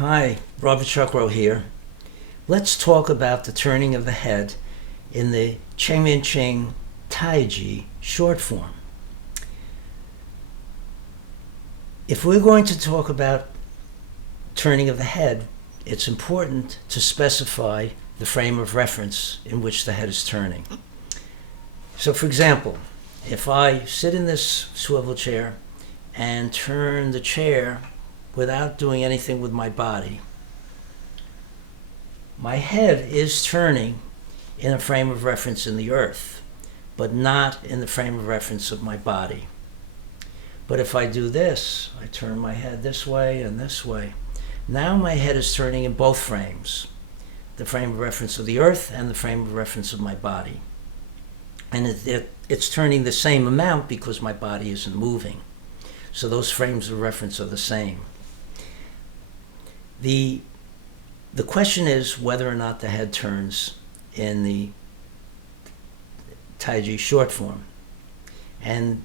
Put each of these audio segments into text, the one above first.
Hi, Robert Chuckrow here. Let's talk about the turning of the head in the Cheng Taiji short form. If we're going to talk about turning of the head, it's important to specify the frame of reference in which the head is turning. So for example, if I sit in this swivel chair and turn the chair without doing anything with my body, my head is turning in a frame of reference in the earth, but not in the frame of reference of my body. But if I do this, I turn my head this way and this way, now my head is turning in both frames, the frame of reference of the earth and the frame of reference of my body. And it's turning the same amount because my body isn't moving. So those frames of reference are the same. The question is whether or not the head turns in the Taiji short form. And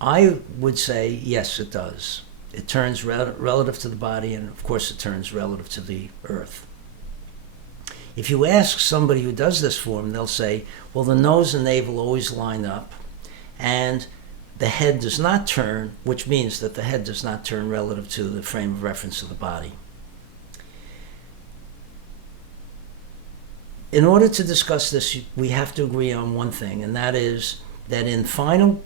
I would say, yes, it does. It turns relative to the body, and of course it turns relative to the earth. If you ask somebody who does this form, they'll say, well, the nose and navel always line up, and the head does not turn, which means that the head does not turn relative to the frame of reference of the body. In order to discuss this, we have to agree on one thing, and that is that in final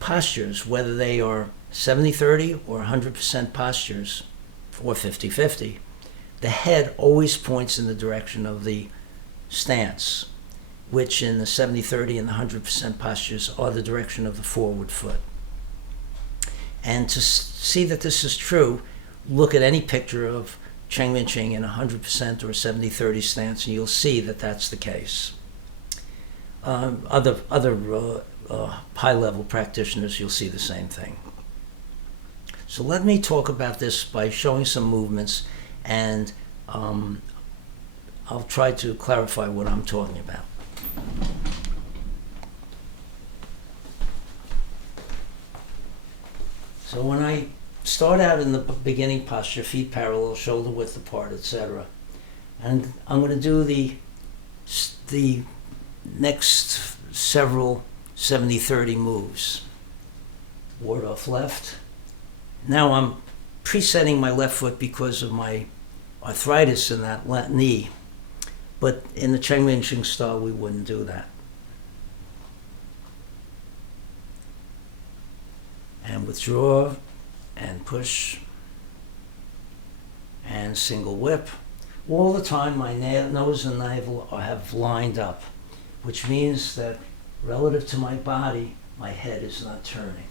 postures, whether they are 70-30 or 100% postures, or 50-50, the head always points in the direction of the stance, which in the 70-30 and the 100% postures are the direction of the forward foot. And to see that this is true, look at any picture of Cheng in a 100% or 70-30 stance, and you'll see that that's the case. Other high-level practitioners, you'll see the same thing. So let me talk about this by showing some movements, and I'll try to clarify what I'm talking about. So when I start out in the beginning posture, feet parallel, shoulder width apart, etc., and I'm going to do the next several 70-30 moves. Ward off left. Now I'm presetting my left foot because of my arthritis in that knee, but in the Cheng style we wouldn't do that. And withdraw and push and single whip. All the time my nose and navel have lined up, which means that relative to my body, my head is not turning.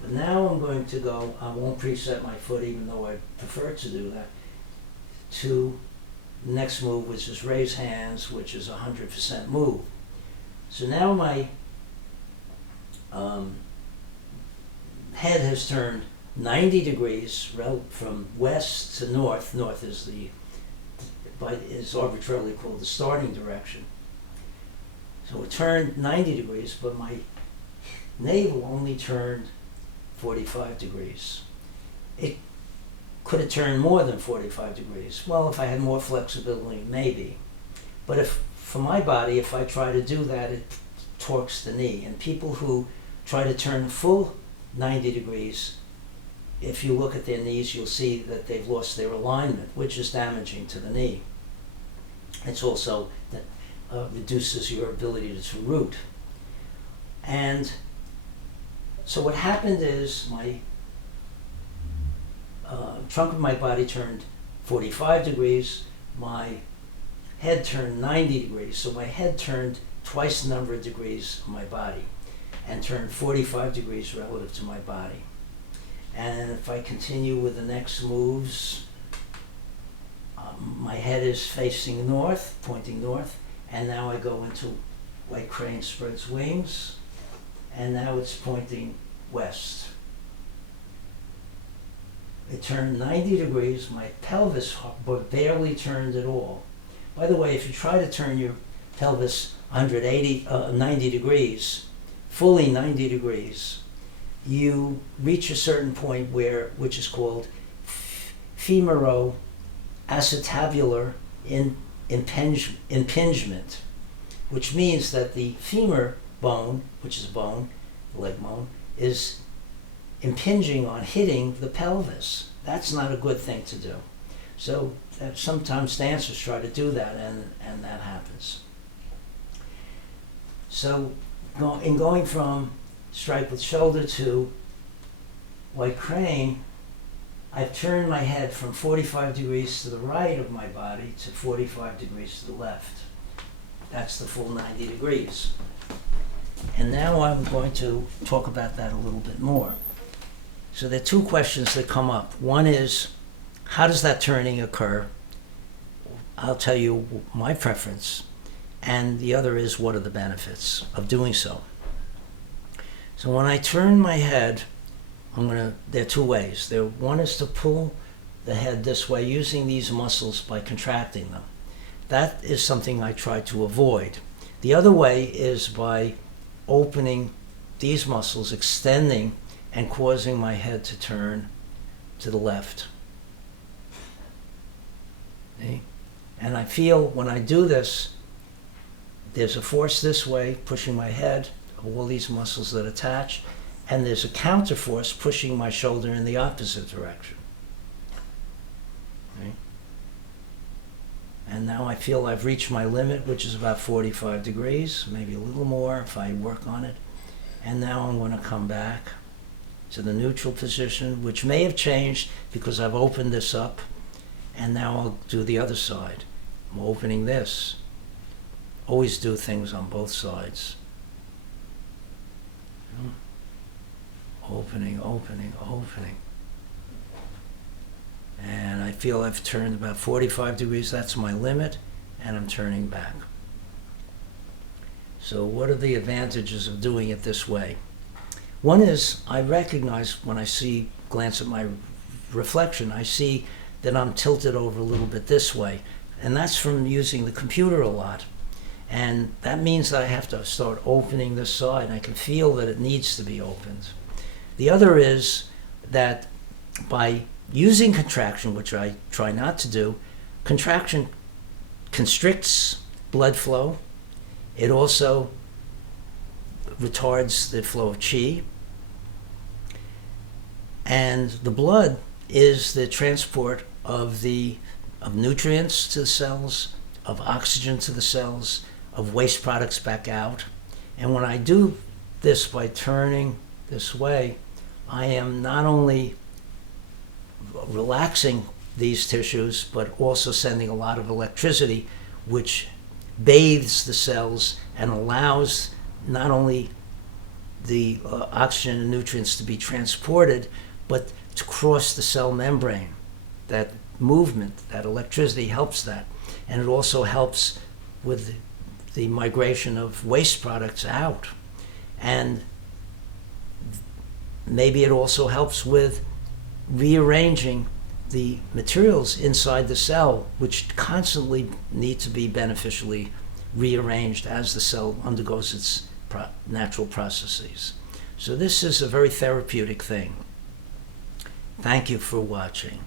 But now I'm going to go, I won't preset my foot even though I prefer to do that, to the next move, which is raise hands, which is a 100% move. So now my head has turned 90 degrees from west to north. North is arbitrarily called the starting direction. So it turned 90 degrees, but my navel only turned 45 degrees. It could have turned more than 45 degrees. Well, if I had more flexibility, maybe. But if, for my body, if I try to do that, it torques the knee. And people who try to turn full 90 degrees, if you look at their knees, you'll see that they've lost their alignment, which is damaging to the knee. It's also that reduces your ability to root. And so what happened is my trunk of my body turned 45 degrees, my head turned 90 degrees, so my head turned twice the number of degrees of my body and turned 45 degrees relative to my body. And if I continue with the next moves, my head is facing north, pointing north, and now I go into white crane spreads wings, and now it's pointing west. It turned 90 degrees, my pelvis barely turned at all. By the way, if you try to turn your pelvis 90 degrees, fully 90 degrees, you reach a certain point which is called femoroacetabular impingement, which means that the femur bone, which is a bone, the leg bone, is impinging on hitting the pelvis. That's not a good thing to do. So sometimes dancers try to do that, and that happens. So in going from strike with shoulder to white crane, I've turned my head from 45 degrees to the right of my body to 45 degrees to the left. That's the full 90 degrees. And now I'm going to talk about that a little bit more. So there are two questions that come up. One is, how does that turning occur? I'll tell you my preference. And the other is, what are the benefits of doing so? So when I turn my head, there are two ways. One is to pull the head this way using these muscles by contracting them. That is something I try to avoid. The other way is by opening these muscles, extending, and causing my head to turn to the left. See? And I feel when I do this, there's a force this way pushing my head, all these muscles that attach, and there's a counter force pushing my shoulder in the opposite direction. Okay? And now I feel I've reached my limit, which is about 45 degrees, maybe a little more if I work on it. And now I'm going to come back to the neutral position, which may have changed because I've opened this up. And now I'll do the other side. I'm opening this. Always do things on both sides. Opening, opening, opening. And I feel I've turned about 45 degrees. That's my limit. And I'm turning back. So what are the advantages of doing it this way? One is I recognize when I glance at my reflection, I see that I'm tilted over a little bit this way. And that's from using the computer a lot. And that means that I have to start opening this side. And I can feel that it needs to be opened. The other is that by using contraction, which I try not to do, contraction constricts blood flow. It also retards the flow of qi. And the blood is the transport of nutrients to the cells, of oxygen to the cells, of waste products back out. And when I do this by turning this way, I am not only relaxing these tissues, but also sending a lot of electricity, which bathes the cells and allows not only the oxygen and nutrients to be transported, but to cross the cell membrane. That movement, that electricity helps that. And it also helps with the migration of waste products out. And maybe it also helps with rearranging the materials inside the cell, which constantly need to be beneficially rearranged as the cell undergoes its natural processes. So this is a very therapeutic thing. Thank you for watching.